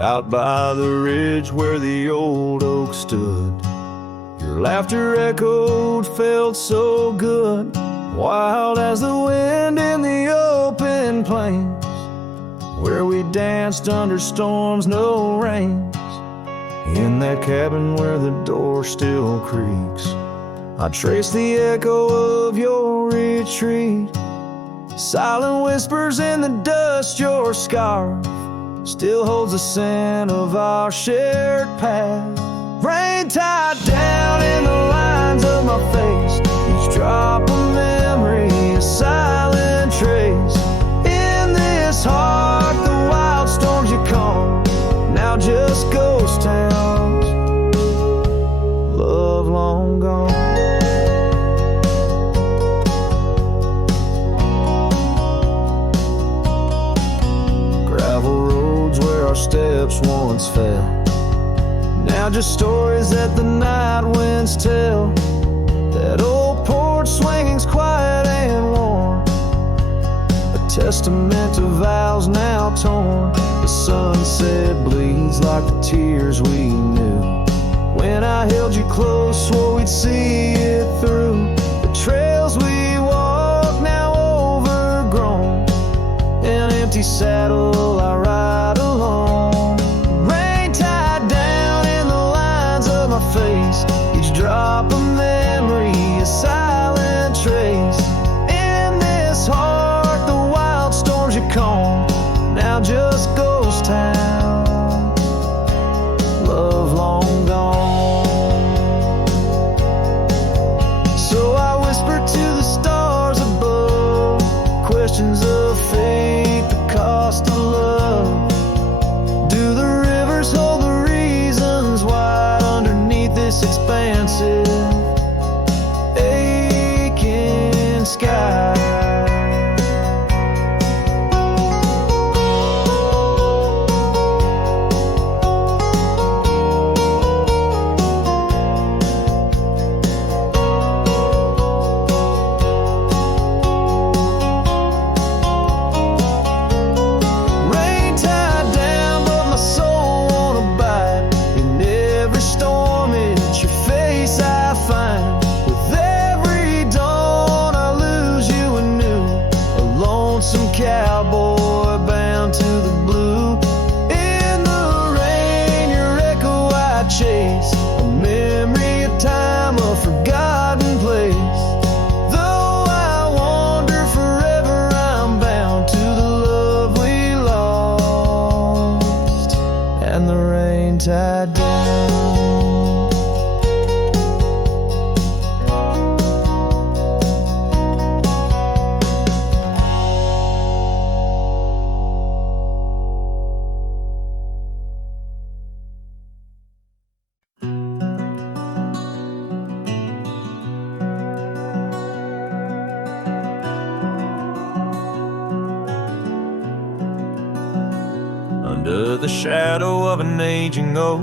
out by the ridge where the old oak stood. Your laughter echoed, felt so good, wild as the wind in the open plains, where we danced under storms, no rains. In that cabin where the door still creaks, I trace the echo of your retreat. Silent whispers in the dust, your scarf still holds the scent of our shared path. Rain tied down in the lines of my face, each drop of memory, a silent trace. In this heart, the wild storms you calm, now just ghost towns, love long gone. Gravel roads where our steps once fell, now just stories that the night winds tell. That old porch swinging's quiet and warm, a testament to vows now torn. The sunset bleeds like the tears we knew. When I held you close, swore we'd see it through. The trails we walk now overgrown, an empty saddle I ride alone. Rain tied down in the lines of my face, each drop of memory, a silent trace. In this heart, the wild storms you calm, now just ghost town, love long gone. So I whisper to the stars above, questions of fate, the cost of love. Do the rivers hold the reasons why underneath this expansive, aching sky? Cowboy bound to the blue. In the rain, your echo I chase, a memory of time, a forgotten place. Though I wander forever, I'm bound to the love we lost, and the rain tied down. Under the shadow of an aging oak,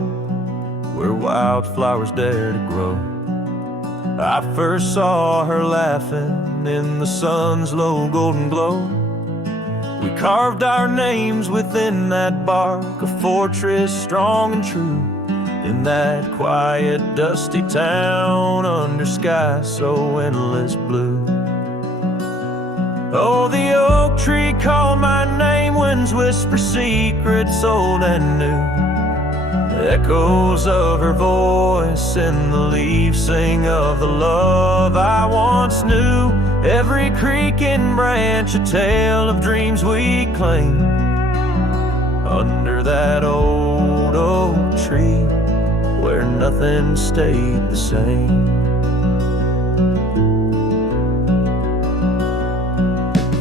where wildflowers dare to grow, I first saw her laughing in the sun's low golden glow. We carved our names within that bark, a fortress strong and true, in that quiet, dusty town under skies so endless blue. Oh, the oak tree called my name, winds whisper secrets old and new. Echoes of her voice in the leaves sing of the love I once knew. Every creaking branch a tale of dreams we claimed under that old oak tree where nothing stayed the same.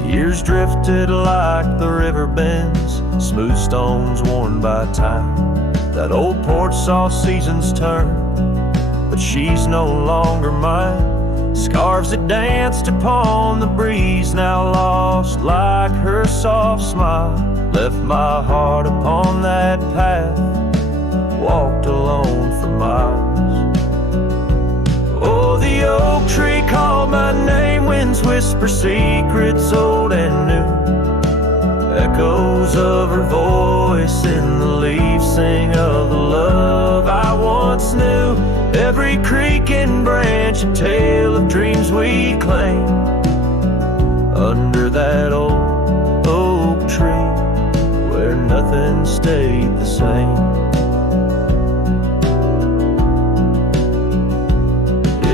Years drifted like the river bends, smooth stones worn by time. That old porch saw seasons turn, but she's no longer mine. Scarves that danced upon the breeze, now lost like her soft smile. Left my heart upon that path, walked alone for miles. Oh, the oak tree called my name, winds whisper secrets old and new. Echoes of her voice in the leaves sing of the love I once knew. Every creek and branch, a tale of dreams we claim. Under that old oak tree, where nothing stayed the same.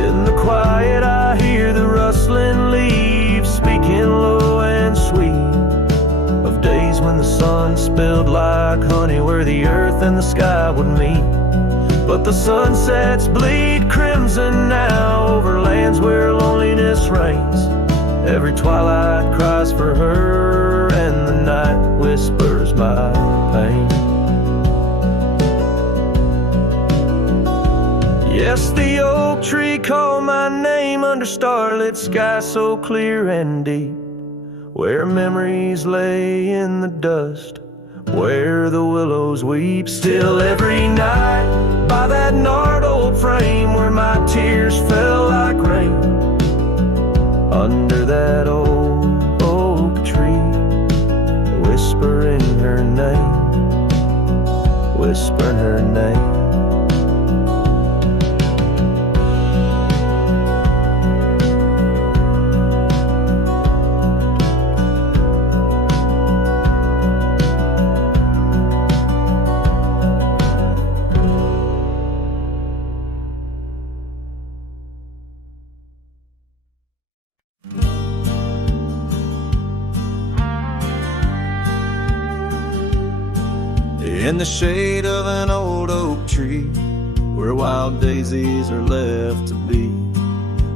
In the quiet I hear the rustling leaves, speaking low and sweet of days when the sun spilled like honey, where the earth and the sky would meet. But the sunsets bleed crimson now over lands where loneliness reigns. Every twilight cries for her, and the night whispers my pain. Yes, the oak tree called my name under starlit skies so clear and deep, where memories lay in the dust, where the willows weep. Still every night by that gnarled old frame, where my tears fell like rain. Under that old oak tree, whispering her name, whispering her name. In the shade of an old oak tree, where wild daisies are left to be,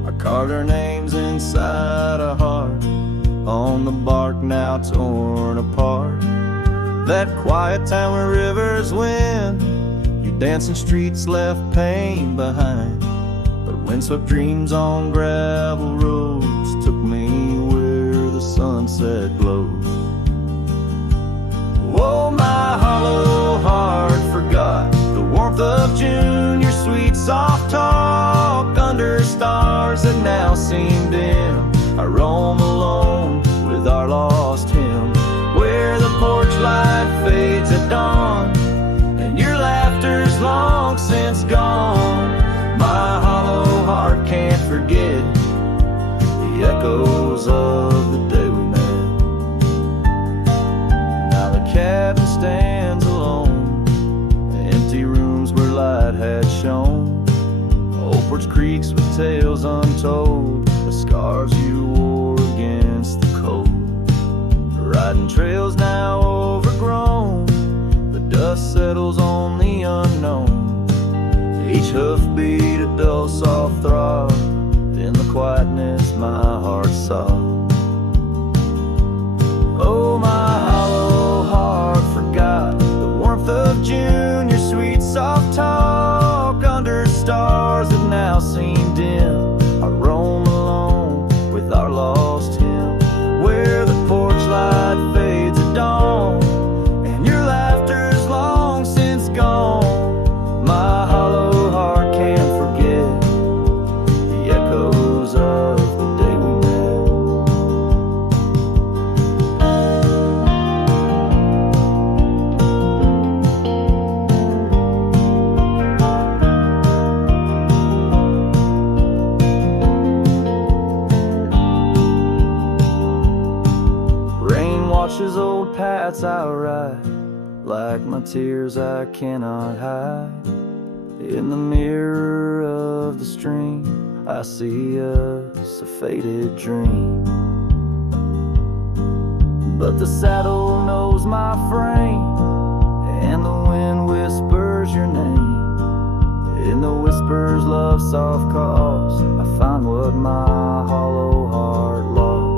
I carved our names inside a heart on the bark now torn apart. That quiet town where rivers win, your dancing streets left pain behind. But windswept dreams on gravel roads took me where the sunset glows. Oh, my hollow heart forgot the warmth of June, your sweet soft talk under stars that now seem dim. I roam alone with our lost hymn, where the porch light fades at dawn, and your laughter's long since gone. My hollow heart can't forget the echoes of the day we met. Cabin stands alone, empty rooms where light had shone, old porch creeks with tales untold, the scars you wore against the cold. Riding trails now overgrown, the dust settles on the unknown. Each hoofbeat a dull soft throb, in the quietness my heart sobbed. Oh, my hollow heart forgot the warmth of June, your sweet soft talk under stars that now seem dim. I roam alone with our lost hymn, where the porch light fades at dawn, and your laughter's long since gone. My hollow heart can't forget the echoes of the day we met. Washes old paths I ride, like my tears I cannot hide. In the mirror of the stream, I see us a faded dream. But the saddle knows my frame, and the wind whispers your name. In the whispers love soft calls, I find what my hollow heart lost.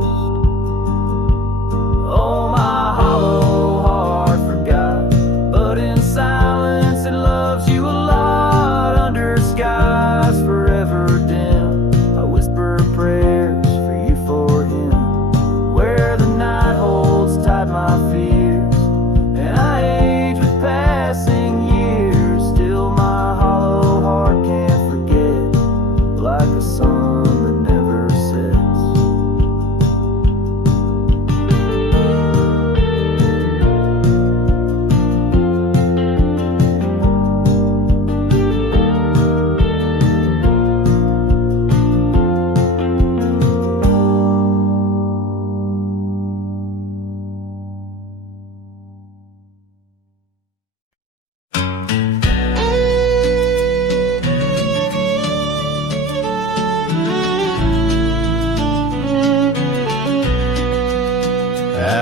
Oh, my hollow heart forgot, but in silence it loves you a lot. Under skies forever dim, I whisper prayers for you, for him, where the night holds tight my fears, and I age with passing years. Still my hollow heart can't forget, like a sun that never sets.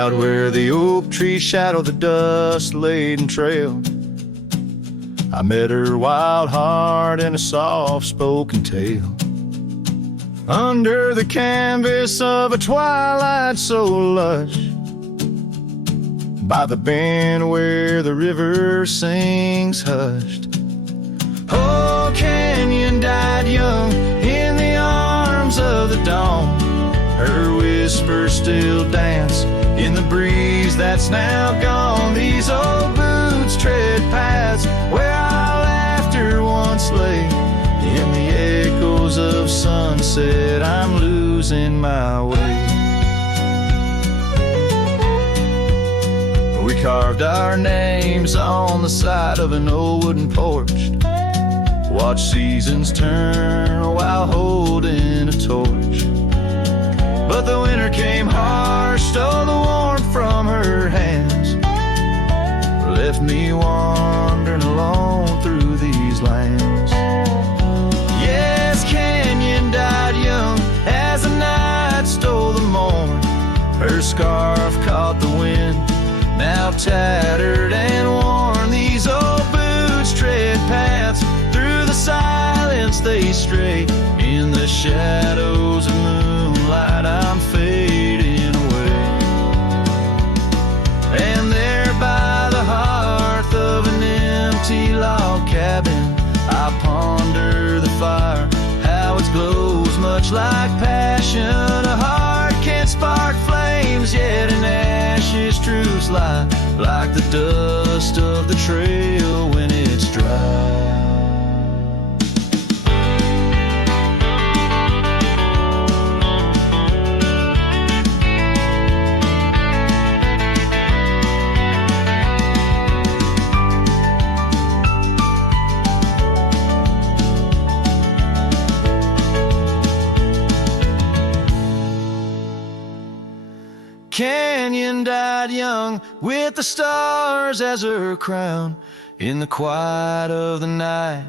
out where the oak trees shadow the dust-laden trail, I met her wild heart in a soft-spoken tale. Under the canvas of a twilight so lush, by the bend where the river sings hushed. Oh, Canyon died young in the arms of the dawn. Her whispers still dance in the breeze that's now gone. These old boots tread paths where our laughter once lay. In the echoes of sunset, I'm losing my way. We carved our names on the side of an old wooden porch, watch seasons turn while holding a torch. But the winter came harsh, stole the warmth from her hands, left me wandering alone through these lands. Yes, Canyon died young as the night stole the morn. Her scarf caught the wind, now tattered and worn. These old boots tread paths through the silence they stray. In the shadows of moonlight, I'm fading away. And there by the hearth of an empty log cabin, I ponder the fire, how it glows much like passion. A heart can't spark flames, yet in ashes truths lie, like the dust of the trail when it's dry. Canyon died young with the stars as her crown. In the quiet of the night,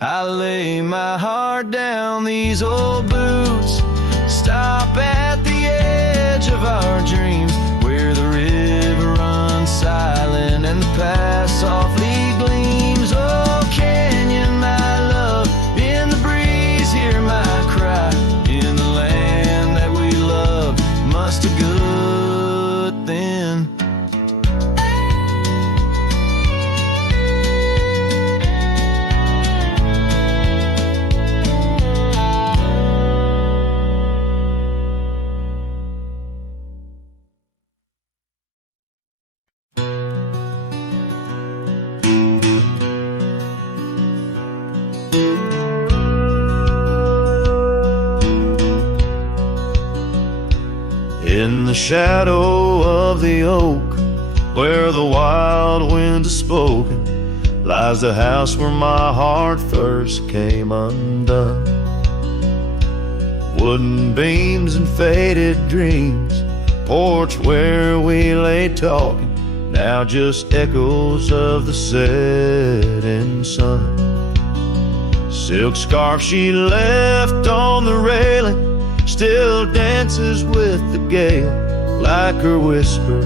I lay my heart down. These old boots stop at the edge of our dreams, where the river runs silent and the past softly gleams. Oh, Canyon, my love, in the breeze hear my cry. In the land that we loved, must have good then. In the shadow of the oak, where the wild wind has spoken, lies the house where my heart first came undone. Wooden beams and faded dreams, porch where we lay talking, now just echoes of the setting sun. Silk scarf she left on the railing still dances with the gale, like her whisper,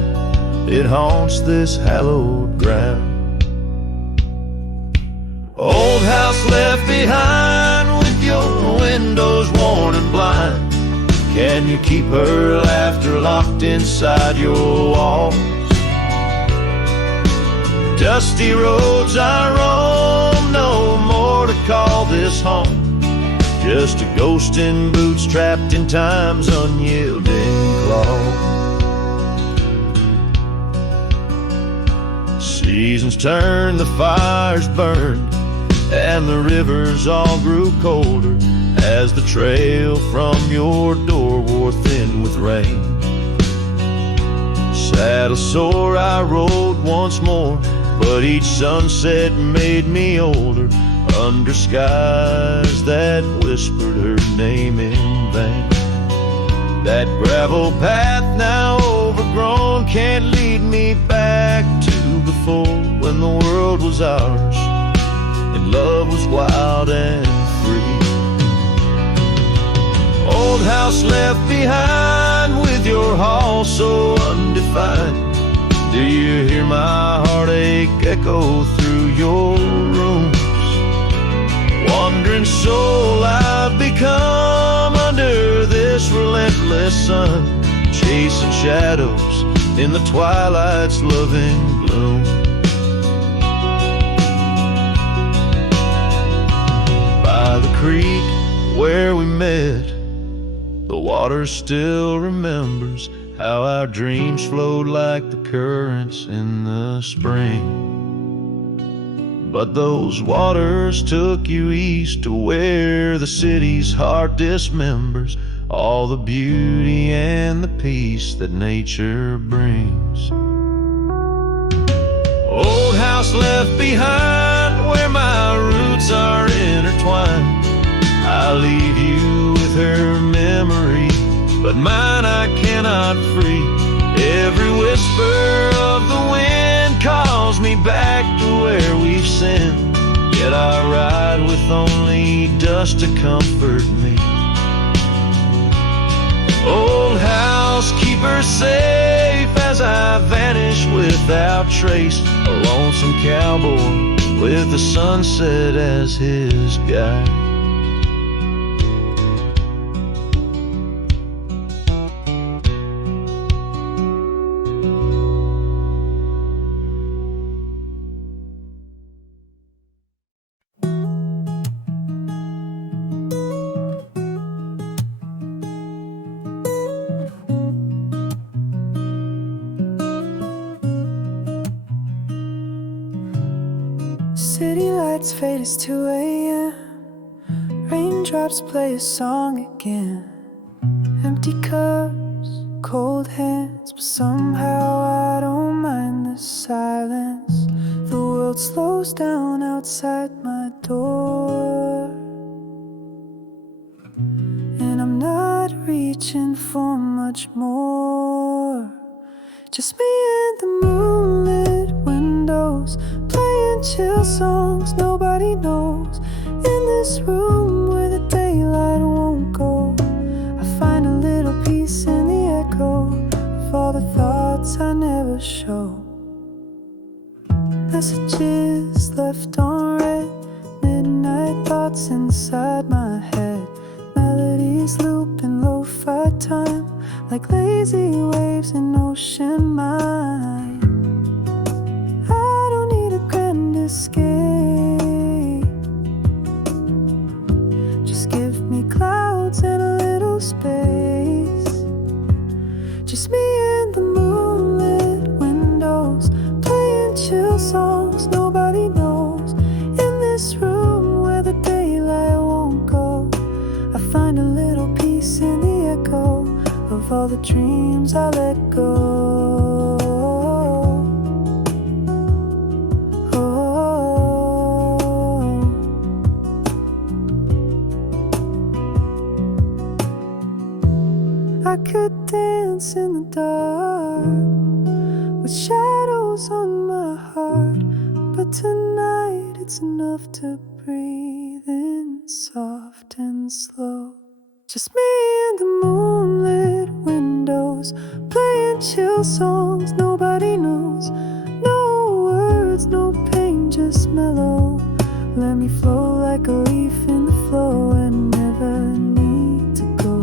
it haunts this hallowed ground. Old house left behind with your windows worn and blind, can you keep her laughter locked inside your walls? Dusty roads I roam, no more to call this home, just a ghost in boots trapped in time's unyielding claw. Seasons turned, the fires burned, and the rivers all grew colder as the trail from your door wore thin with rain. Saddle sore I rode once more, but each sunset made me older, under skies that whispered her name in vain. That gravel path now overgrown can't lead me back to before, when the world was ours and love was wild and free. Old house left behind with your hall so undefined, Do you hear my heartache echo through your rooms? Wandering soul I've become under this relentless sun, chasing shadows in the twilight's loving gloom. By the creek where we met, the water still remembers how our dreams flowed like the currents in the spring. But those waters took you east to where the city's heart dismembers all the beauty and the peace that nature brings. Old house left behind where my roots are intertwined. I leave you with her memory, but mine I cannot free. Every whisper of the wind calls me back to where we've sinned, yet I ride with only dust to comfort me. Old house, keep her safe as I vanish without trace. A lonesome cowboy with the sunset as his guide. City lights fade, it's 2 a.m. Raindrops play a song again. Empty cups, cold hands, but somehow I don't mind the silence. The world slows down outside my door, and I'm not reaching for much more. Just me and the moonlit windows, playing chill songs nobody knows. In this room where the daylight won't go, I find a little peace in the echo of all the thoughts I never show. Messages left on read, midnight thoughts inside my head. Melodies loop in lo-fi time, like lazy waves in ocean mind. I don't need a grand escape, just give me clouds and a little space. Just me and the moonlit windows, playing chill songs nobody knows. In this room where the daylight won't go, I find a little peace in the echo of all the dreams I let go. I could dance in the dark with shadows on my heart, but tonight it's enough to breathe in soft and slow. Just me and the moonlit windows, playing chill songs nobody knows. No words, no pain, just mellow. Let me flow like a leaf in the flow and never need to go.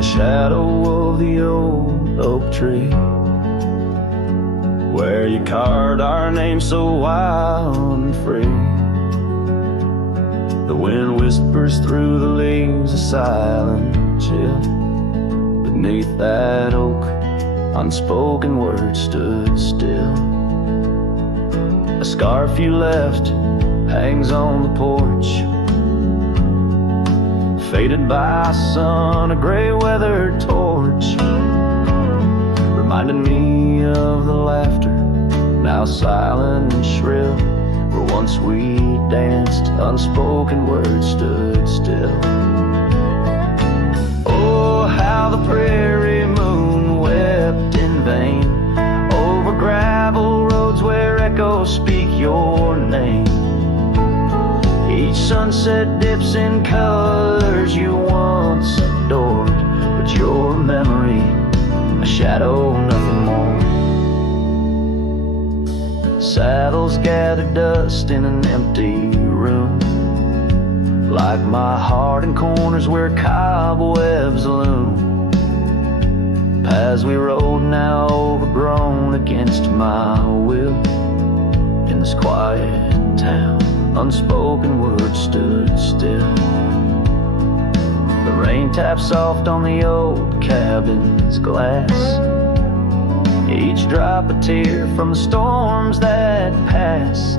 Shadow of the old oak tree, where you carved our name so wild and free. The wind whispers through the leaves, a silent chill. Beneath that oak, unspoken words stood still. A scarf you left hangs on the porch, faded by sun, a gray weathered torch, reminding me of the laughter, now silent and shrill, where once we danced, unspoken words stood still. Oh, how the prairie moon wept in vain over gravel roads where echoes speak your name. Each sunset dips in colors you once adored, but your memory, a shadow, nothing more. Saddles gather dust in an empty room, like my heart in corners where cobwebs loom. Paths we rode now overgrown against my will. In this quiet town, unspoken words stood still. The rain tapped soft on the old cabin's glass, each drop a tear from the storms that pass.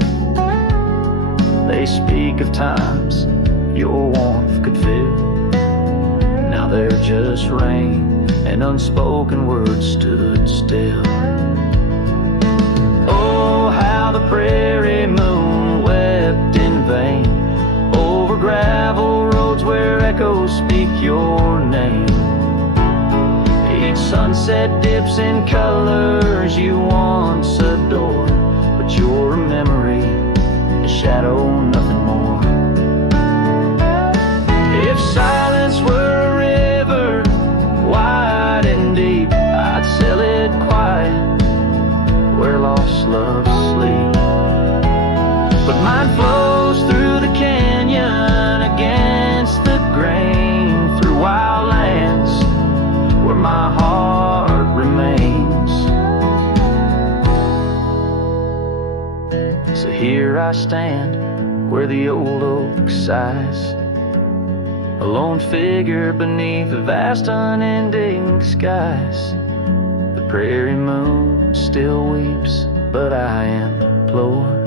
They speak of times your warmth could fill, now they're just rain and unspoken words stood still. Oh, how the prairie moon wept in vain over gravel roads where echoes speak your name. Each sunset dips in colors you once adored, but your memory, a shadow, nothing more. If silence were a river, wide and deep, I'd sail it quiet where lost loves sleep. But mine flows through the canyon against the grain, through wild lands where my heart remains. So here I stand where the old oak sighs, a lone figure beneath the vast unending skies. The prairie moon still weeps, but I implore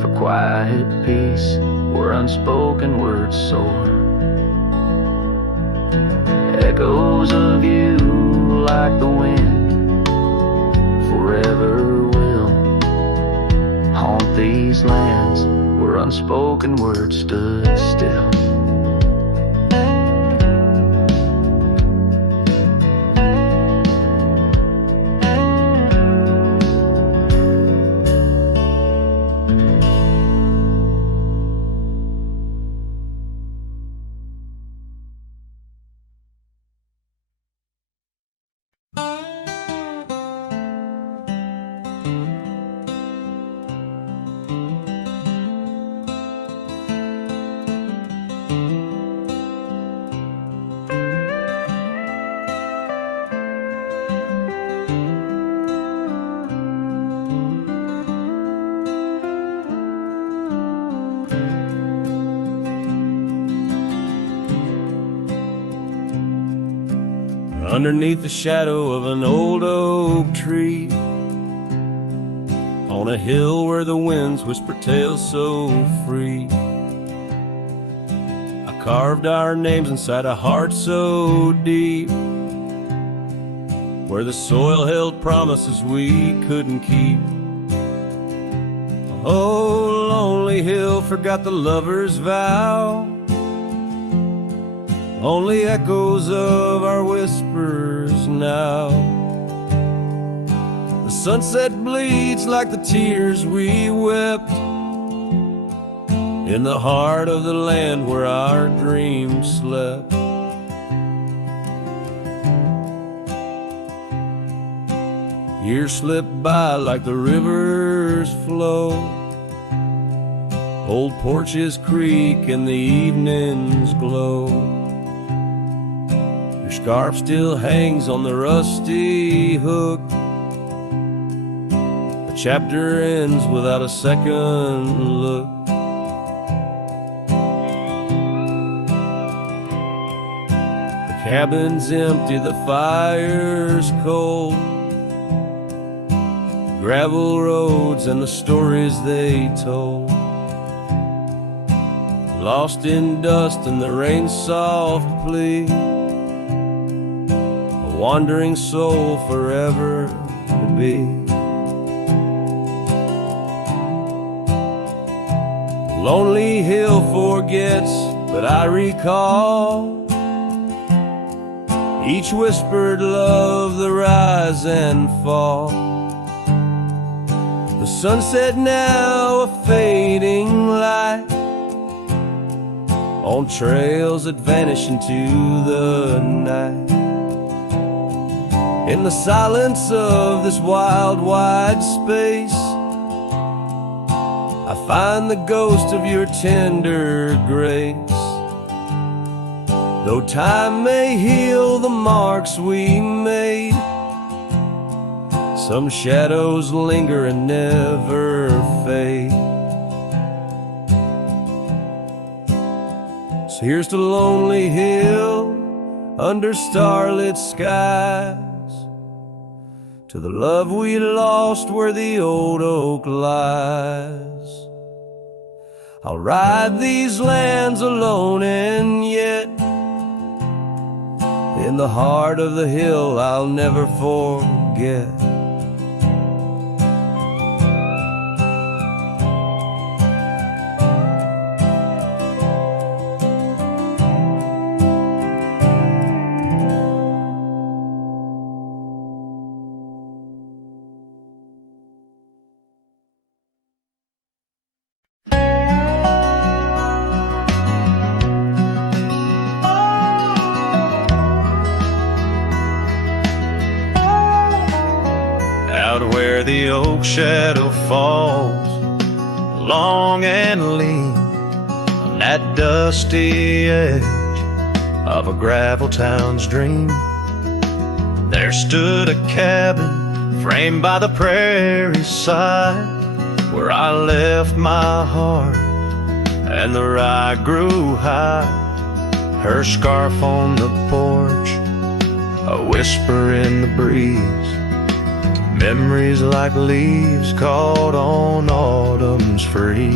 for quiet peace where unspoken words soar. Echoes of you like the wind forever will haunt these lands where unspoken words stood still. Underneath the shadow of an old oak tree, on a hill where the winds whisper tales so free, I carved our names inside a heart so deep, where the soil held promises we couldn't keep. Oh, lonely hill forgot the lover's vow, only echoes of our whispers now. The sunset bleeds like the tears we wept in the heart of the land where our dreams slept. Years slip by like the rivers flow, old porches creak and the evenings glow. Scarf still hangs on the rusty hook. The chapter ends without a second look. The cabin's empty, the fire's cold. gravel roads and the stories they told. Lost in dust and the rain's soft plea, a wandering soul forever to be. Lonely hill forgets, but I recall each whispered love, the rise and fall. The sunset now a fading light on trails that vanish into the night. In the silence of this wild, wide space, I find the ghost of your tender grace. Though time may heal the marks we made, some shadows linger and never fade. So here's to Lonely Hill under starlit skies, to the love we lost where the old oak lies. I'll ride these lands alone, and yet in the heart of the hill I'll never forget. Where the oak shadow falls, long and lean, on that dusty edge of a gravel town's dream, there stood a cabin framed by the prairie's side, where I left my heart and the rye grew high. Her scarf on the porch, a whisper in the breeze, memories like leaves caught on autumn's freeze.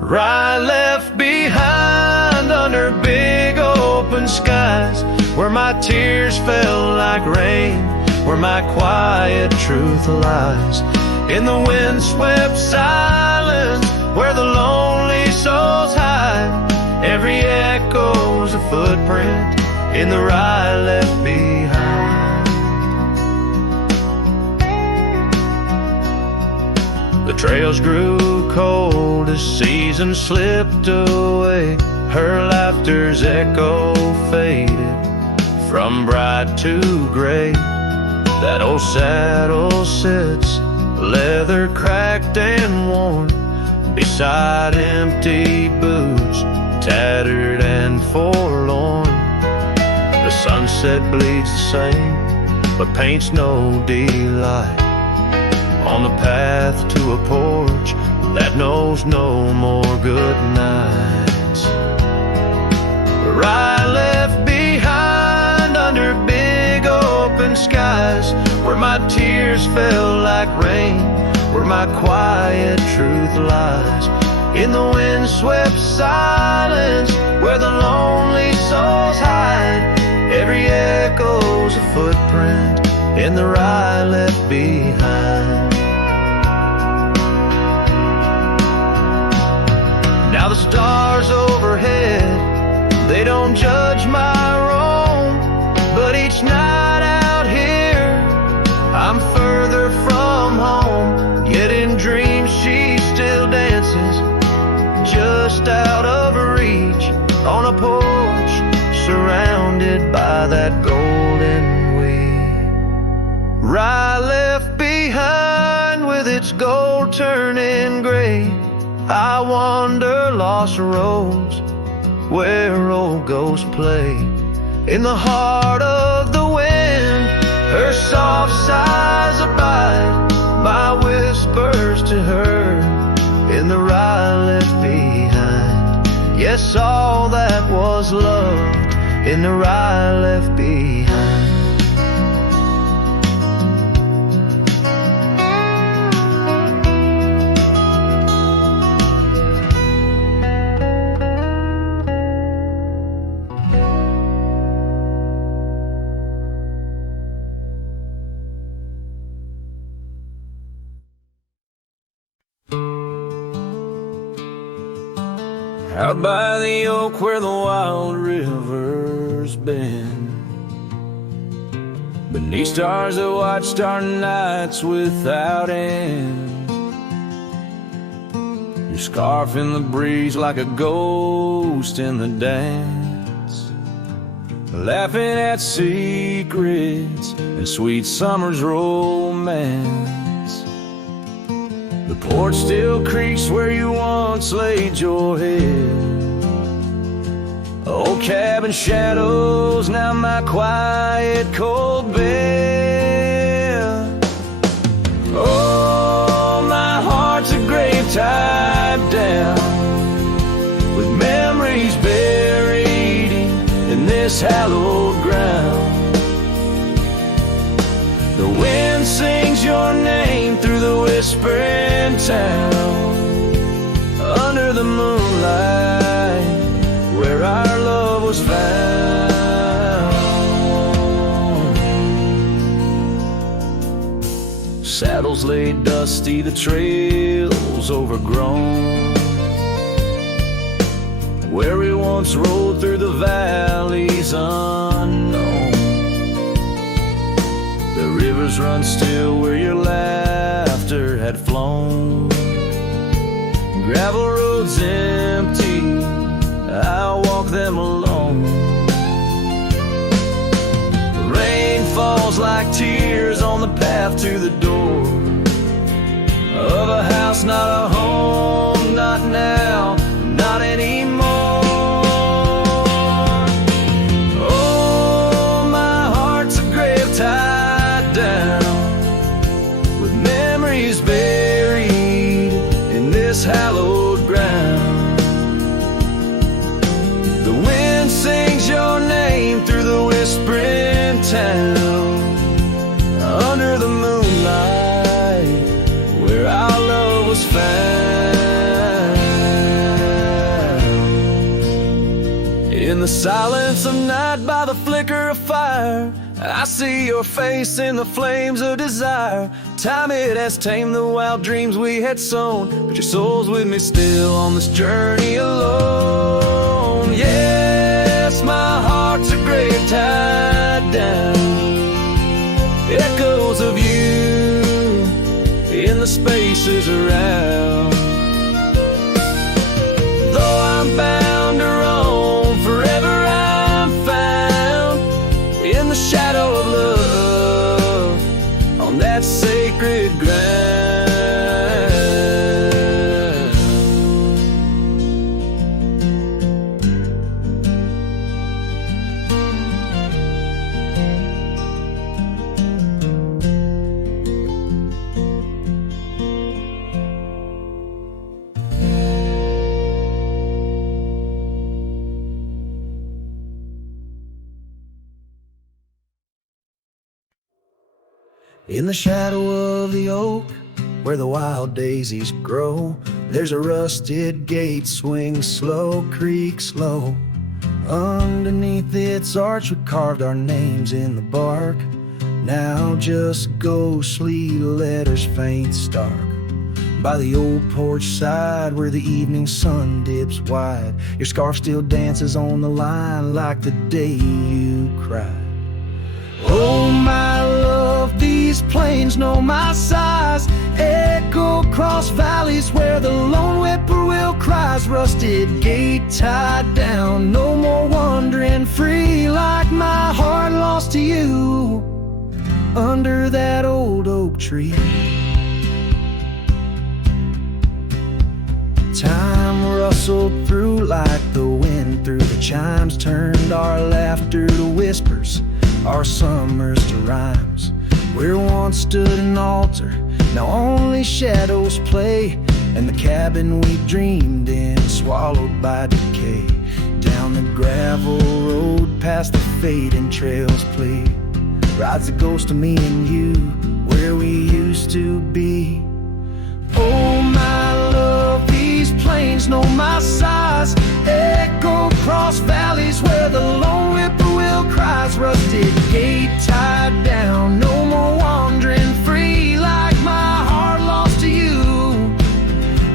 Rye left behind under big open skies, where my tears fell like rain, where my quiet truth lies. In the windswept silence, where the lonely souls hide, every echo's a footprint in the rye left behind. The trails grew cold as seasons slipped away. Her laughter's echo faded from bright to gray. That old saddle sits, leather cracked and worn, beside empty boots, tattered and forlorn. The sunset bleeds the same, but paints no delight on the path to a porch that knows no more good nights. Rye left behind under big open skies, where my tears fell like rain, where my quiet truth lies. In the windswept silence, where the lonely souls hide, every echo's a footprint in the rye left behind. Now the stars overhead, they don't judge my roam, but each night out here I'm further from home. Yet in dreams she still dances, just out of reach, on a porch surrounded by that golden weed. Rye left behind with its gold turning gray, I wander lost roads where old ghosts play. In the heart of the wind, her soft sighs abide, my whispers to her in the rye left behind. Yes, all that was loved in the rye left behind. out by the oak where the wild river's been. Beneath stars that watched our nights without end. Your scarf in the breeze like a ghost in the dance, laughing at secrets and sweet summer's romance. The porch still creaks where you once laid your head. Old cabin shadows, now my quiet cold bed. Oh, my heart's a grave tied down, with memories buried in this hallowed ground. The wind sings your name through the whispering town, under the moonlight where our love was found. Saddles lay dusty, the trails overgrown, where we once rode through the valleys unknown. The rivers run still where your laughter had flown. Gravel roads empty, I'll walk them alone. Rain falls like tears on the path to the door of a house, not a home, not now, not anymore. Oh, my heart's a grave tied down, with memories buried in this hallowed ground. The wind sings your name through the whispering town, under the moonlight where our love was found. In the silence of night, by the flicker of fire, I see your face in the flames of desire. Time, it has tamed the wild dreams we had sown, but your soul's with me still on this journey alone. Yes, my heart's a grave tied down, echoes of you in the spaces around. Though I'm bound to roam, forever I'm found in the shadow of love on that sacred ground. In the shadow of the oak, where the wild daisies grow, there's a rusted gate, swings slow, creaks low. Underneath its arch we carved our names in the bark, now just ghostly letters faint stark. By the old porch side where the evening sun dips wide, your scarf still dances on the line like the day you cried. Oh, my love, these plains know my size, echo across valleys where the lone whippoorwill cries. Rusted gate tied down, no more wandering free, like my heart lost to you under that old oak tree. Time rustled through like the wind through the chimes, turned our laughter to whispers, our summers to rhymes. Where once stood an altar, now only shadows play, and the cabin we dreamed in swallowed by decay. Down the gravel road past the fading trails plead, rides the ghost of me and you where we used to be. Oh, my love, these plains know my size, echo across valleys where the lone whippoorwill cries. Rusted gate tied down, no more wandering free, like my heart lost to you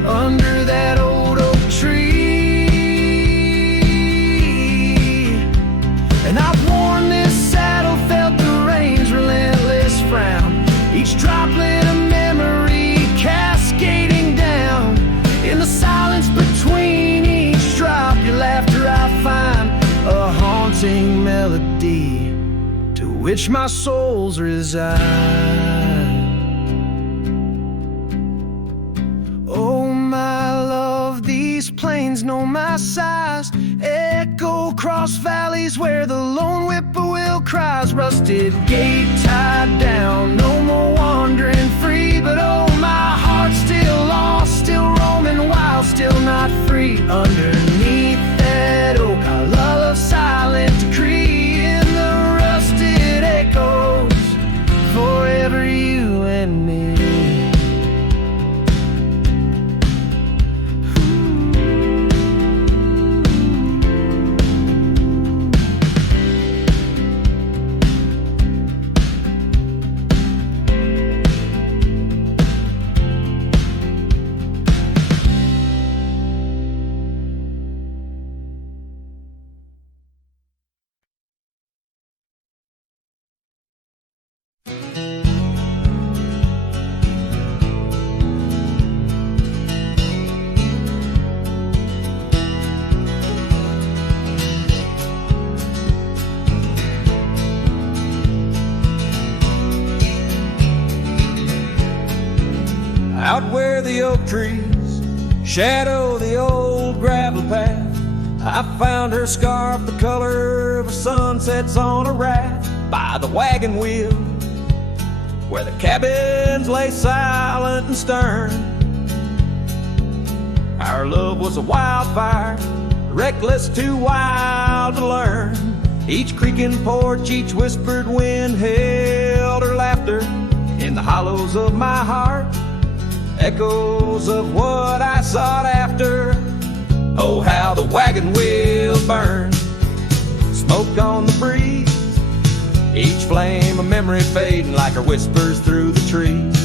under that old oak tree. each droplet of memory cascading down. In the silence between each drop, your laughter I find a haunting melody to which my soul's reside. Oh my love, these plains know my size, echo across valleys where the lone whippoorwill cries. Rusted gate tied down, no more wandering free, but oh my heart's still lost, still roaming wild, still not free. Underneath that oak I love a silent decree, in the rusted echoes forever you and me. Out where the oak trees shadow the old gravel path, I found her scarf the color of sunsets on a raft by the wagon wheel, where the cabins lay silent and stern. Our love was a wildfire, reckless, too wild to learn. Each creaking porch, each whispered wind held her laughter in the hollows of my heart, echoes of what I sought after. Oh, how the wagon wheel burned, smoke on the breeze, each flame a memory fading like her whispers through the trees.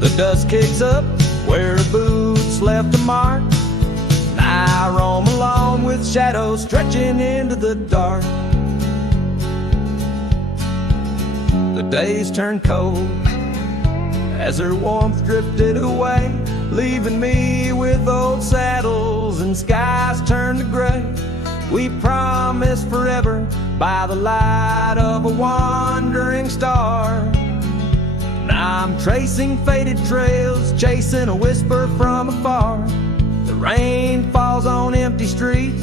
The dust kicks up where her boots left a mark, and I roam alone with shadows stretching into the dark. The days turn cold as her warmth drifted away, leaving me with old saddles and skies turned to gray. We promised forever by the light of a wandering star. Now I'm tracing faded trails, chasing a whisper from afar. The rain falls on empty streets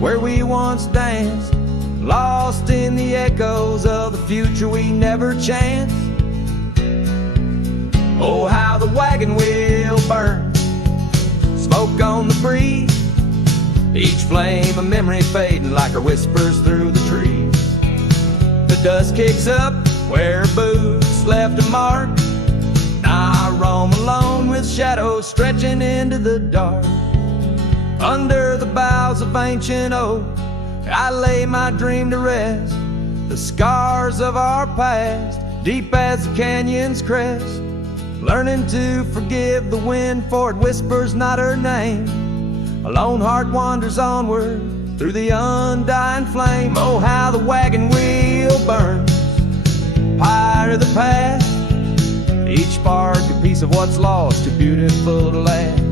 where we once danced, lost in the echoes of the future we never chanced. Oh, how the wagon wheel burns, smoke on the breeze, each flame a memory fading like her whispers through the trees. The dust kicks up where her boots left a mark, now I roam alone with shadows stretching into the dark. Under the boughs of ancient oak, I lay my dream to rest, the scars of our past, deep as the canyon's crest. Learning to forgive the wind, for it whispers not her name. A lone heart wanders onward through the undying flame. Oh, how the wagon wheel burns, pyre of the past, each spark a piece of what's lost, too beautiful to last.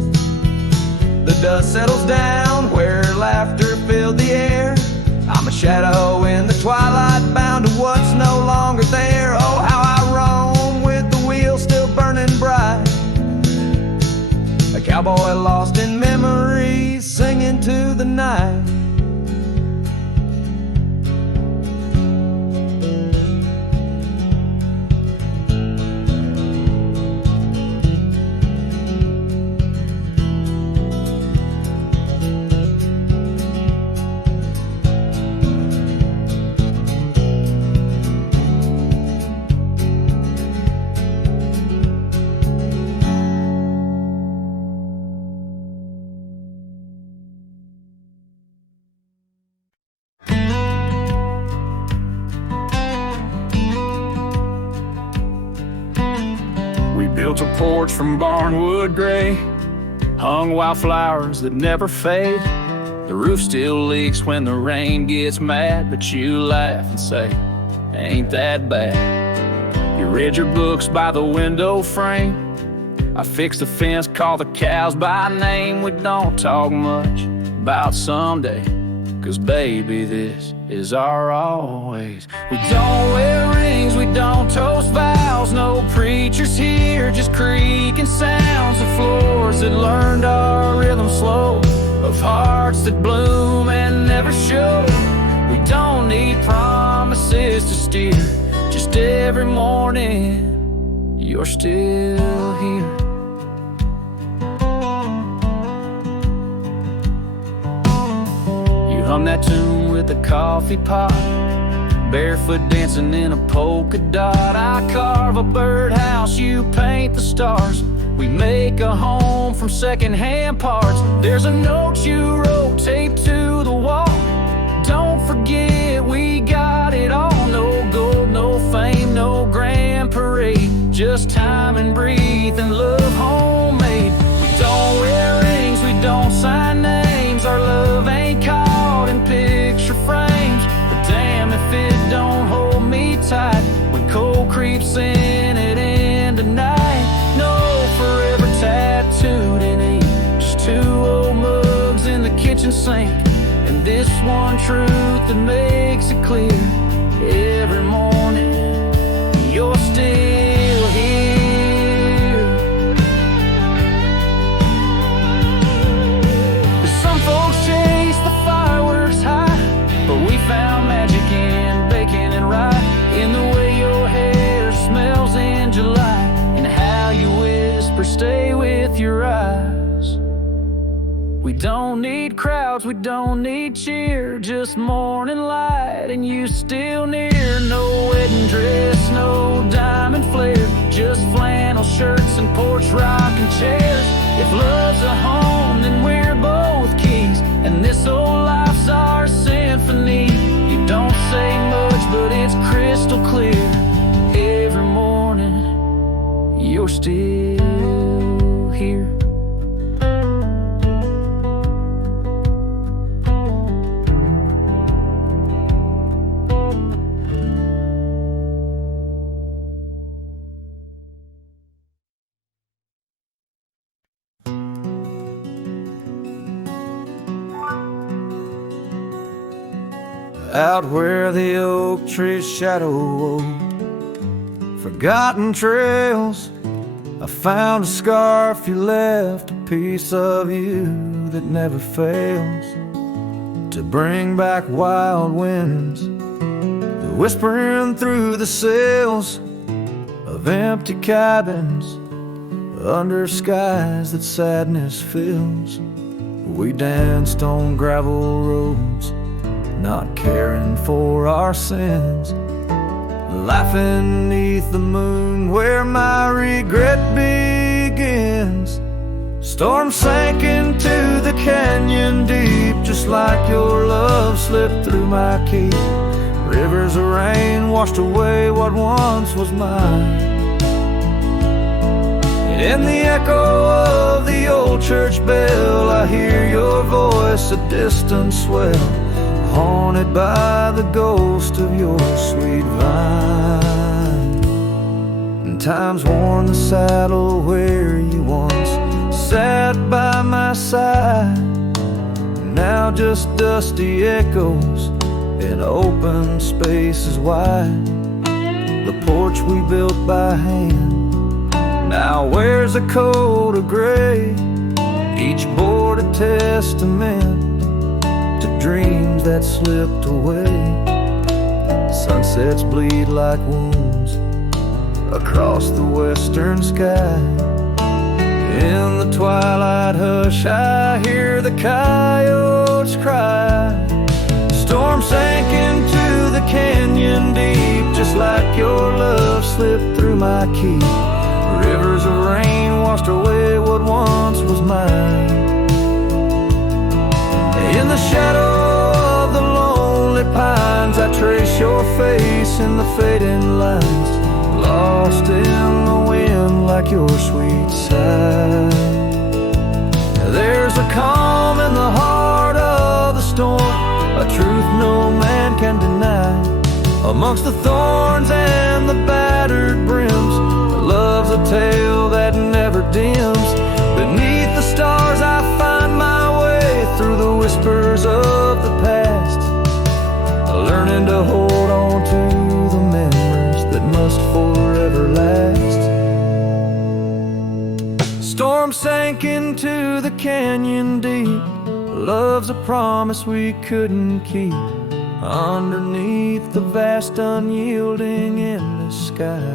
The dust settles down where laughter filled the air. I'm a shadow in the twilight, bound to what's no longer there. Oh, how I roam with the wheel still burning bright, a cowboy lost in memories, singing to the night. Built a porch from barnwood gray, hung wildflowers that never fade. The roof still leaks when the rain gets mad, but you laugh and say, ain't that bad. You read your books by the window frame. I fixed the fence, called the cows by name. We don't talk much about someday, 'cause baby, this is our always. We don't wear rings, we don't toast vows. No preachers here, just creaking sounds of floors that learned our rhythm slow, of hearts that bloom and never show. We don't need promises to steer, just every morning you're still here. You hum that tune with a coffee pot, barefoot dancing in a polka dot. I carve a birdhouse, you paint the stars. We make a home from secondhand parts. There's a note you wrote taped to the wall. Don't forget we got it all. No gold, no fame, no grand parade, just time and breathe and love homemade. We don't wear rings, we don't sign names. Our love ain't caught in picture frames, but damn if it don't hold me tight when cold creeps in at end of night. No forever tattooed in ink, just two old mugs in the kitchen sink, and this one truth that makes it clear every morning you're still here. Some folks chase the fireworks high, but we found magic in bacon and rye, in the way your hair smells in July, and how you whisper stay with your eyes. We don't need crowds, we don't need cheer, just morning light and you still near. No wedding dress, no diamond flare, just flannel shirts and porch rocking chairs. If love's a home, then we're both keys, and this old life's our symphony. You don't say much, but it's crystal clear. Every morning, you're still here. Out where the oak tree's shadow wove forgotten trails, I found a scarf you left, a piece of you that never fails to bring back wild winds, whispering through the sails of empty cabins under skies that sadness fills. We danced on gravel roads, not caring for our sins, laughing beneath the moon where my regret begins. Storm sank into the canyon deep, just like your love slipped through my key. Rivers of rain washed away what once was mine. In the echo of the old church bell, I hear your voice, a distant swell, haunted by the ghost of your sweet vine. And time's worn the saddle where you once sat by my side, now just dusty echoes in open spaces wide. The porch we built by hand now wears a coat of gray, each board a testament to dreams that slipped away. Sunsets bleed like wounds across the western sky. In the twilight hush I hear the coyotes cry. Storm sank into the canyon deep, just like your love slipped through my key. Rivers of rain washed away what once was mine. In the shadow of the lonely pines, I trace your face in the fading lines, lost in the wind like your sweet sigh. There's a calm in the heart of the storm, a truth no man can deny. amongst the thorns and the battered brims. Love's a tale that never dims. Beneath the stars I find my way through the whispers of the past, learning to hold on to the memories that must forever last. Storm sank into the canyon deep. Love's a promise we couldn't keep. Underneath the vast, unyielding, endless sky.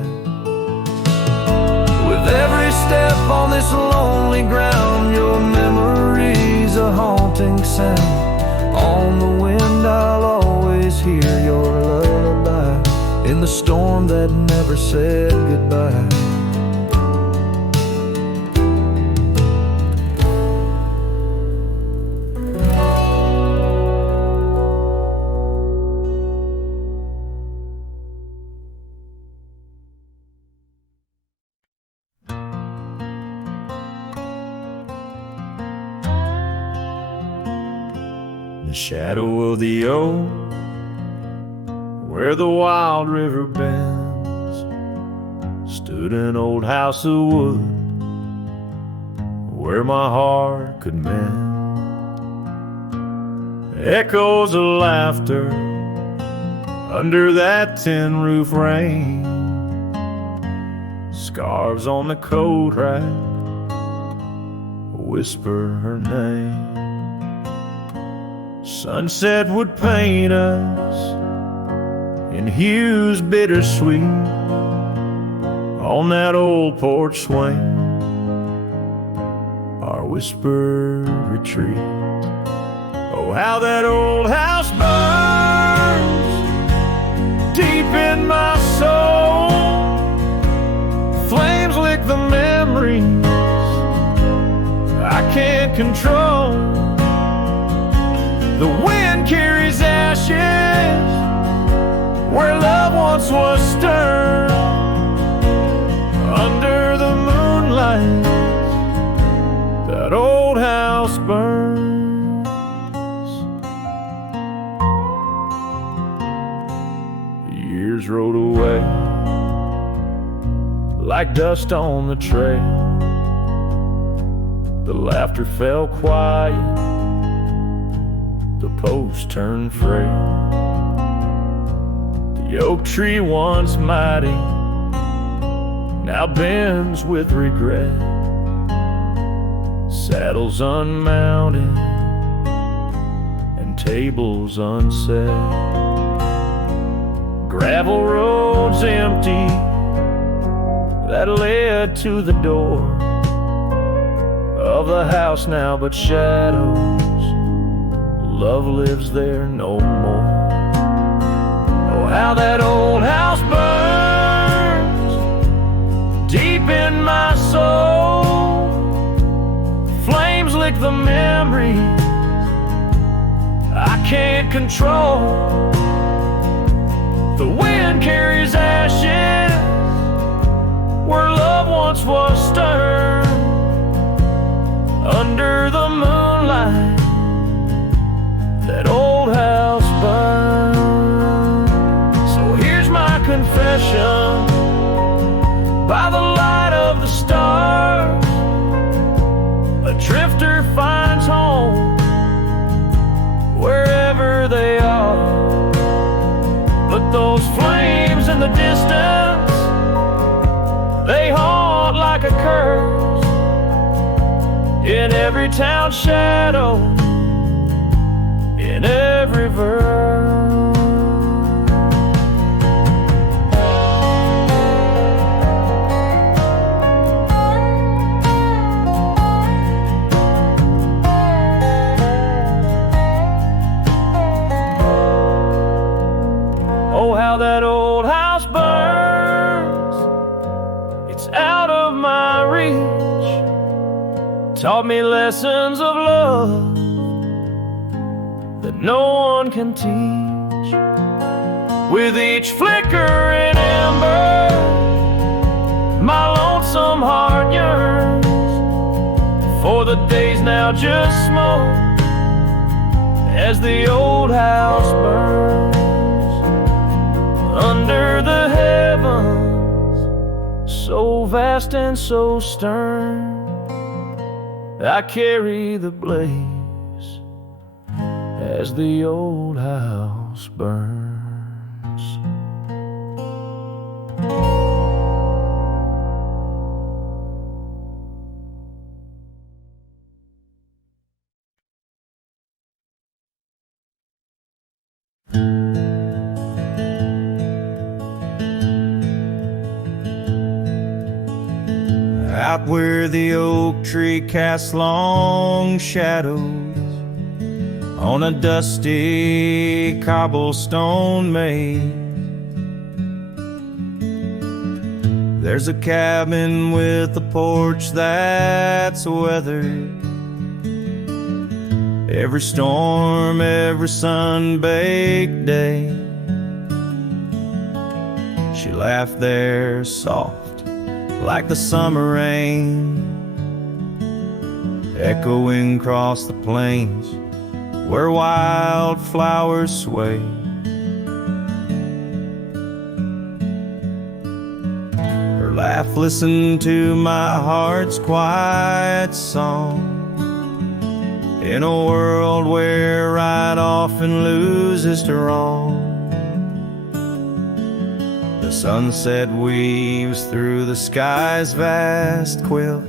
With every step on this lonely ground, your memory's a haunting sound. On the wind I'll always hear your lullaby, in the storm that never said goodbye. Shadow of the oak, where the wild river bends, stood an old house of wood, where my heart could mend. Echoes of laughter under that tin roof rain, scarves on the coat rack whisper her name. Sunset would paint us in hues bittersweet on that old porch swing, our whispered retreat. Oh, how that old house burns deep in my soul. Flames lick the memories I can't control. The wind carries ashes where love once was stirred. Under the moonlight, that old house burns. Years rolled away like dust on the trail. The laughter fell quiet, the post turned frail. The oak tree once mighty now bends with regret. Saddles unmounted and tables unset. Gravel roads empty that led to the door of the house now but shadows. Love lives there no more. Oh, how that old house burns deep in my soul. Flames lick the memories I can't control. The wind carries ashes where love once was stirred. Under the moonlight, that old house burns. So here's my confession by the light of the stars. A drifter finds home wherever they are. But those flames in the distance, they haunt like a curse in every town shadow, in every verse. Oh, how that old house burns. It's out of my reach. Taught me lessons of love that no one can teach. With each flickering ember, my lonesome heart yearns for the days now just smoke as the old house burns. Under the heavens, so vast and so stern, I carry the blaze as the old house burns. Out where the oak tree casts long shadows on a dusty cobblestone maze, there's a cabin with a porch that's weathered every storm, every sun-baked day. She laughed there soft like the summer rain, echoing across the plains where wildflowers sway. Her laugh listened to my heart's quiet song, in a world where right often loses to wrong. The sunset weaves through the sky's vast quilt.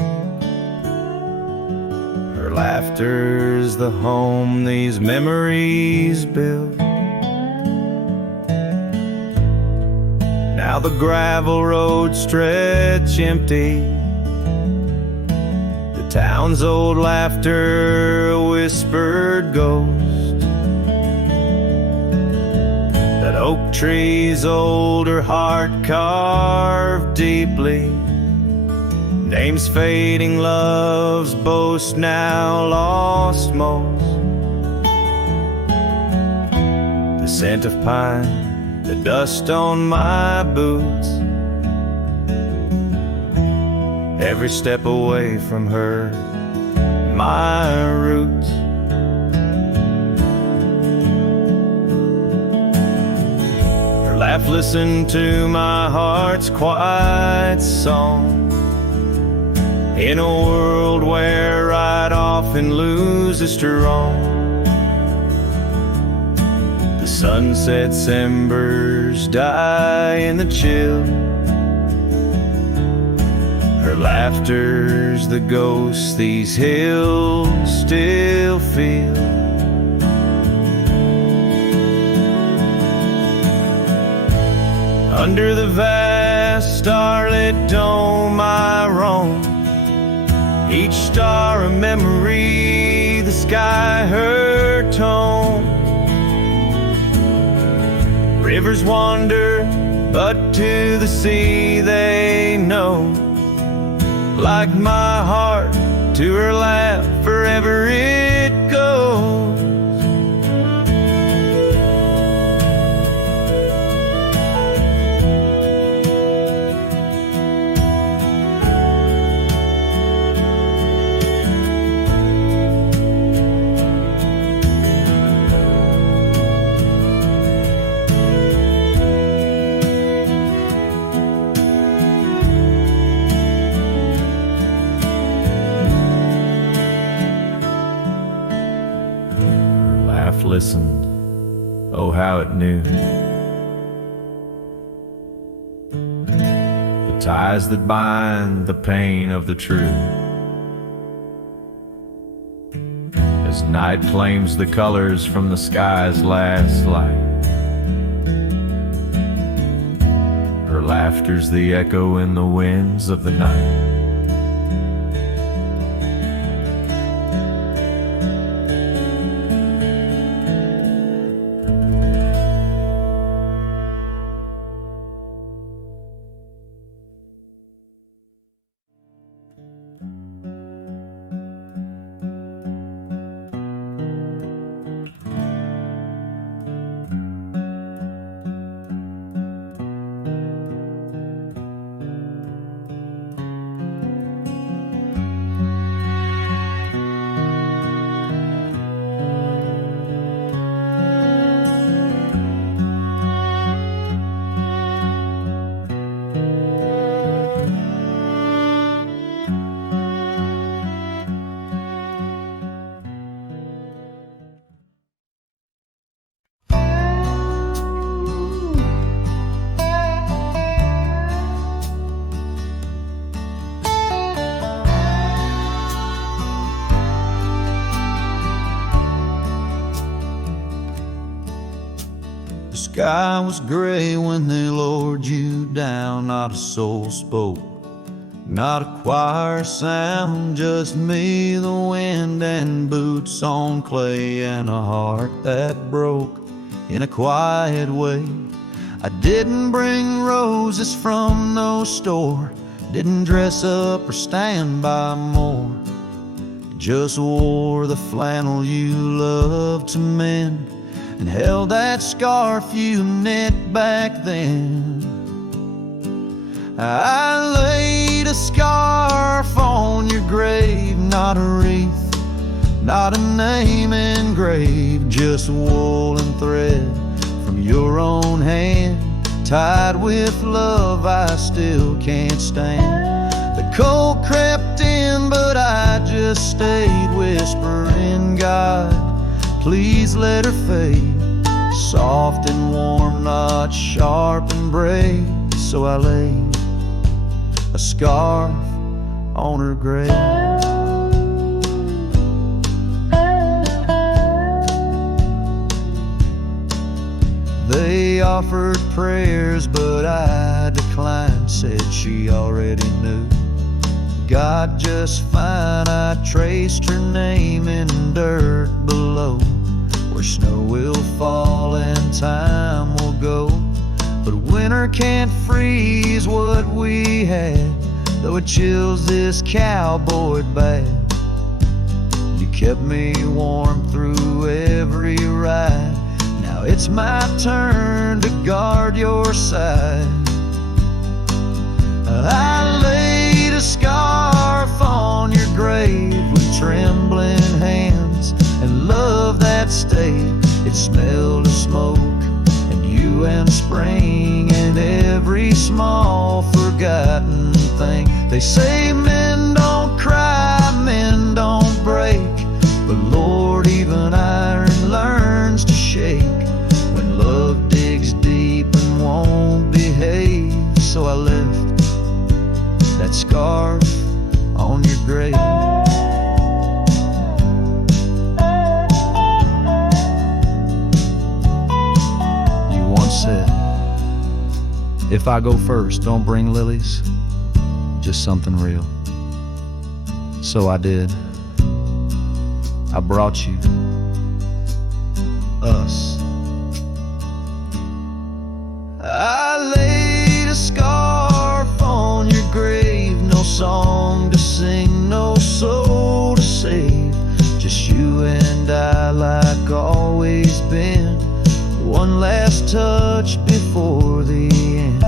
Her laughter's the home these memories build. Now the gravel roads stretch empty, the town's old laughter a whispered ghost. That oak tree's older heart carved deeply, names fading, love's boast now lost most. The scent of pine, the dust on my boots, every step away from her, my roots. Her laugh listened to my heart's quiet song, in a world where right often loses to wrong. The sunset's embers die in the chill, her laughter's the ghost these hills still feel. Under the vast starlit dome I roam, each star a memory, the sky her tone. Rivers wander, but to the sea they know. Like my heart, to her laugh, forever it goes. Listened, oh how it knew the ties that bind the pain of the true. As night claims the colors from the sky's last light, her laughter's the echo in the winds of the night. sky was gray when they lowered you down. Not a soul spoke, not a choir sound, just me, the wind, and boots on clay, and a heart that broke in a quiet way. I didn't bring roses from no store, didn't dress up or stand by more, just wore the flannel you loved to mend, and held that scarf you knit back then. I laid a scarf on your grave, not a wreath, not a name engraved, just wool and thread from your own hand, tied with love I still can't stand. The cold crept in, but I just stayed, whispering, God, please let her fade. Soft and warm, not sharp and brave. So I laid a scarf on her grave. They offered prayers, but I declined, said she already knew God just fine. I traced her name in dirt below, where snow will fall and time will go, but winter can't freeze what we had, though it chills this cowboy bad. You kept me warm through every ride, now it's my turn to guard your side. I laid a scarf on your grave with trembling hands and love that stayed. It smelled of smoke and you and spring and every small forgotten thing. They say men don't cry, men don't break, but Lord, even iron learns to shake when love digs deep and won't behave. So I left that scarf on your grave. You once said, if I go first, don't bring lilies, just something real. So I did. I brought you us. I laid a scarf on your grave, no song to sing, no soul to save, just you and I like always been. One last touch before the end.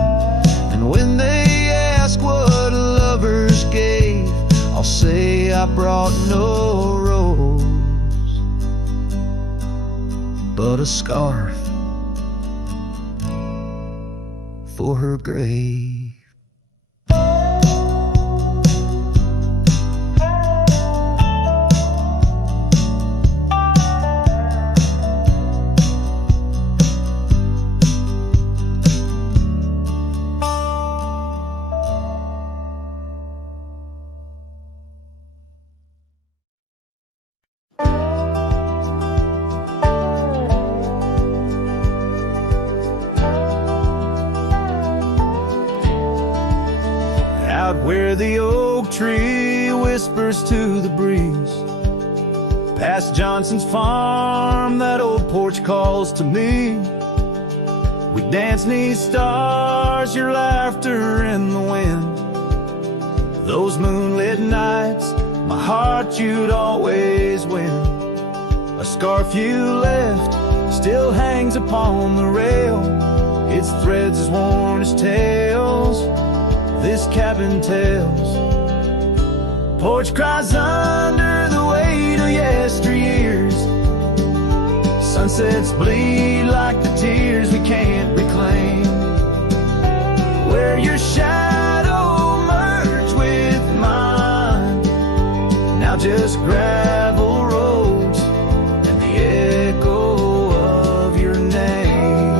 And when they ask what lovers gave, I'll say I brought no rose, but a scarf for her grave. Where the oak tree whispers to the breeze, past Johnson's farm, that old porch calls to me. We dance 'neath stars, your laughter in the wind. Those moonlit nights, my heart you'd always win. A scarf you left still hangs upon the rail, its threads as worn as tales this cabin tells. Porch cries under the weight of yesteryears. Sunsets bleed like the tears we can't reclaim. Where your shadow merged with mine, now just gravel roads and the echo of your name.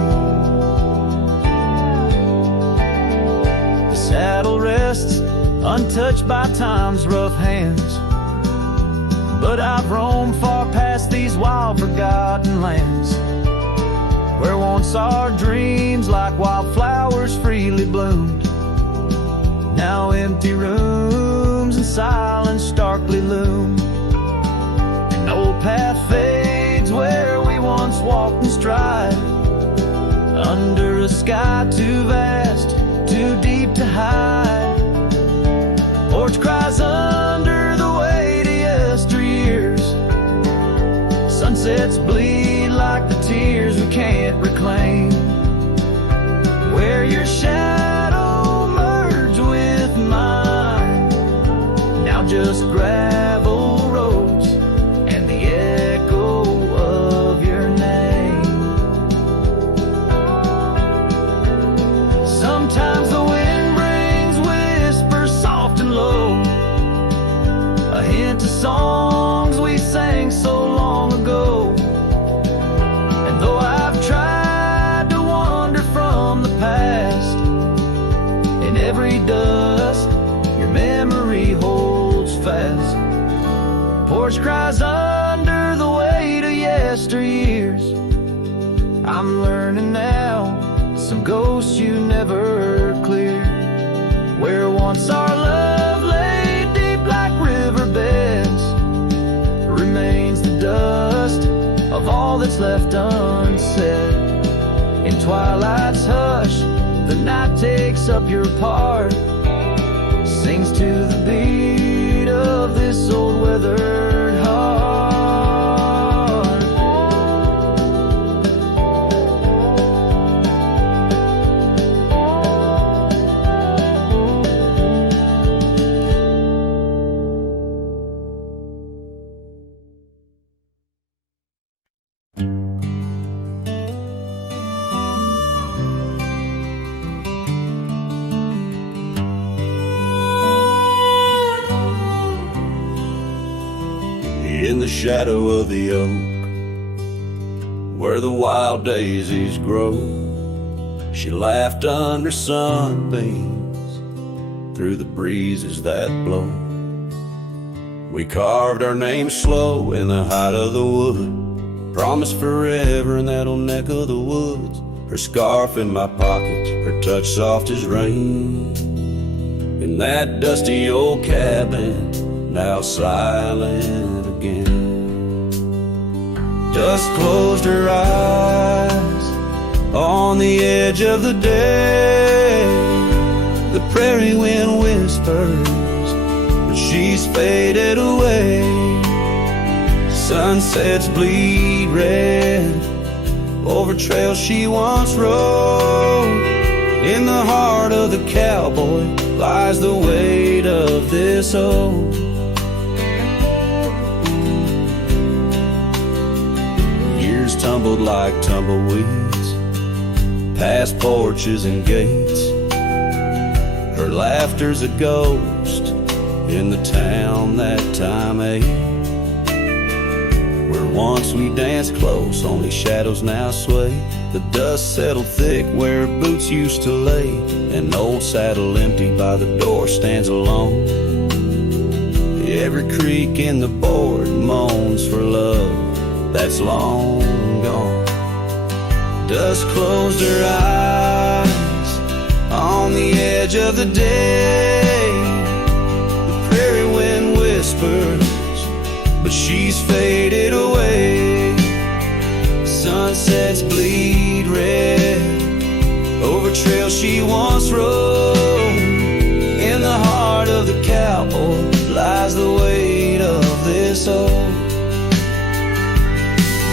The saddle rests untouched by time's rough hands, but I've roamed far past these wild forgotten lands. where once our dreams like wildflowers freely bloomed. Now empty rooms and silence starkly loom. An old path fades where we once walked in stride, under a sky too vast, too deep to hide. Porch cries under the weight of yesteryears. Sunsets bleed like the tears we can't reclaim. Where your shadow merged with mine, now just gravel roads and the echo of your name. Sometimes the wind brings whispers soft and low, a hint of songs we sang so long ago. And though I've tried to wander from the past, in every dust your memory holds fast. Porch cries under the weight of yesteryears. I'm learning now, some ghosts you never cleared. Where once our love lay deep like riverbeds, remains the dust of all that's left unsaid. In twilight's hush, the night takes up your part, sings to the beat of this old weathered heart. In the shadow of the oak, where the wild daisies grow, she laughed under sunbeams through the breezes that blow. We carved our names slow in the height of the wood, promised forever in that old neck of the woods. Her scarf in my pocket, her touch soft as rain, in that dusty old cabin, now silent again. Dust closed her eyes on the edge of the day. The prairie wind whispers, but she's faded away. Sunsets bleed red over trails she once rode. In the heart of the cowboy lies the weight of this old. Years tumbled like tumbleweeds past porches and gates. Her laughter's a ghost in the town that time ate. Where once we danced close, only shadows now sway. The dust settled thick where boots used to lay. An old saddle empty by the door stands alone. Every creak in the board moans for love that's long gone. Dust closed her eyes on the edge of the day. The prairie wind whispers, but she's faded away. Sunsets bleed red over trails she once rode. In the heart of the cowboy lies the weight of this old.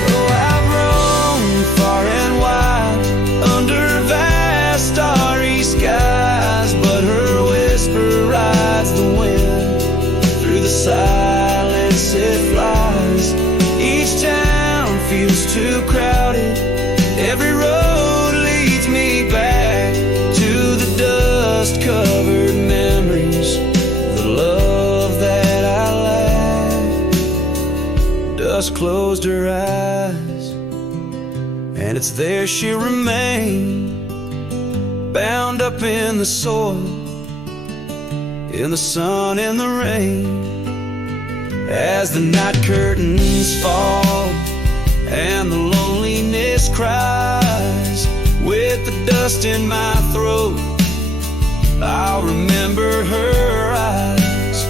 Oh, I've roamed far and wide under vast starry skies, but her whisper rides the wind through the silence it flies. Each town feels too crowded, every road leads me back to the dust-covered memories, the love that I lack. Dust closed her eyes, and it's there she'll remain, bound up in the soil, in the sun and the rain. As the night curtains fall and the loneliness cries with the dust in my throat. I'll remember her eyes,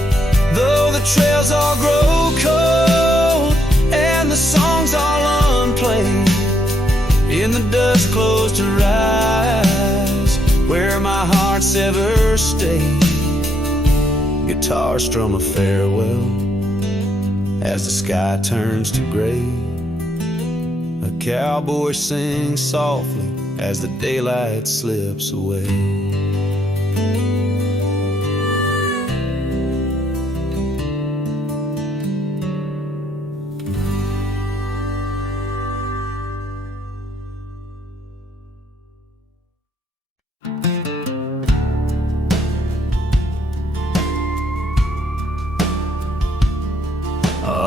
though the trails all grow cold and the songs all unplayed. In the dust closed her eyes, where my heart's ever stayed. Guitar strum a farewell as the sky turns to gray. A cowboy sings softly as the daylight slips away.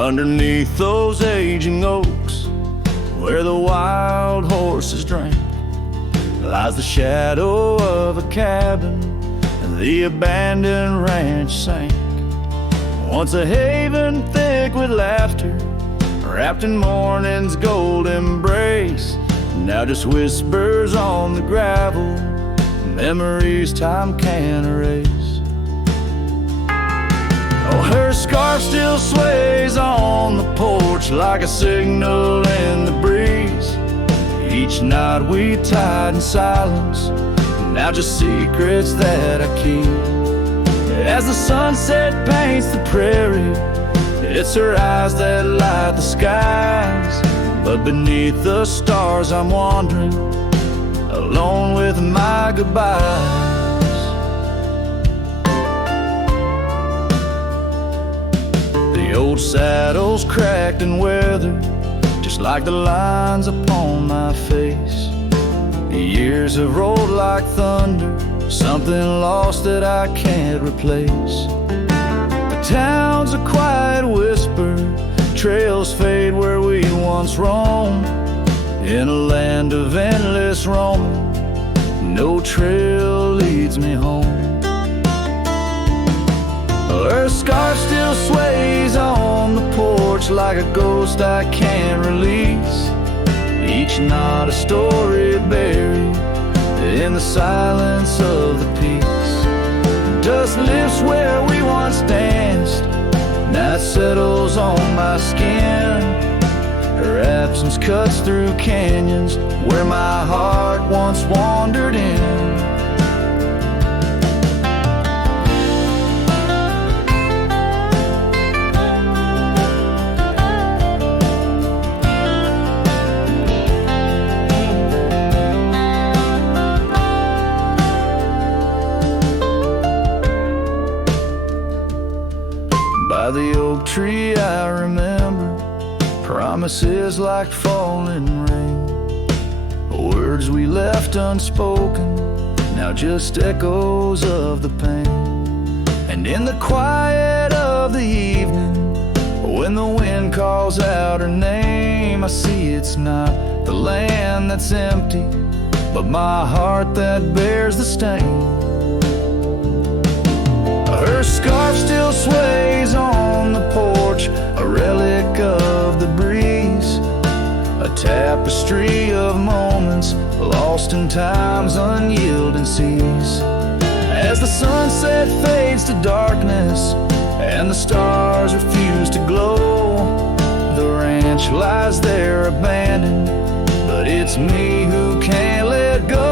Underneath those aging oaks, where the wild horses drank, lies the shadow of a cabin the abandoned ranch sank. Once a haven thick with laughter, wrapped in morning's gold embrace, now just whispers on the gravel, memories time can't erase. Oh, her scarf still sways on the porch like a signal in the breeze. Each night we tied in silence, now just secrets that I keep. As the sunset paints the prairie, it's her eyes that light the skies. But beneath the stars I'm wandering, alone with my goodbyes. The old saddle's cracked and weathered, just like the lines upon my face. The years have rolled like thunder, something lost that I can't replace. The town's a quiet whisper, trails fade where we once roamed. In a land of endless roaming, no trail leads me home. Her scarf still sways on the porch like a ghost I can't release. Each night a story buried in the silence of the peace. Dust lifts where we once danced, night settles on my skin. Her absence cuts through canyons where my heart once wandered in. By the oak tree I remember promises like falling rain, words we left unspoken, now just echoes of the pain. And in the quiet of the evening, when the wind calls out her name, I see it's not the land that's empty, but my heart that bears the stain. Her scarf still sways on the porch, a relic of the breeze, a tapestry of moments lost in time's unyielding seas. As the sunset fades to darkness and the stars refuse to glow, the ranch lies there abandoned, but it's me who can't let go.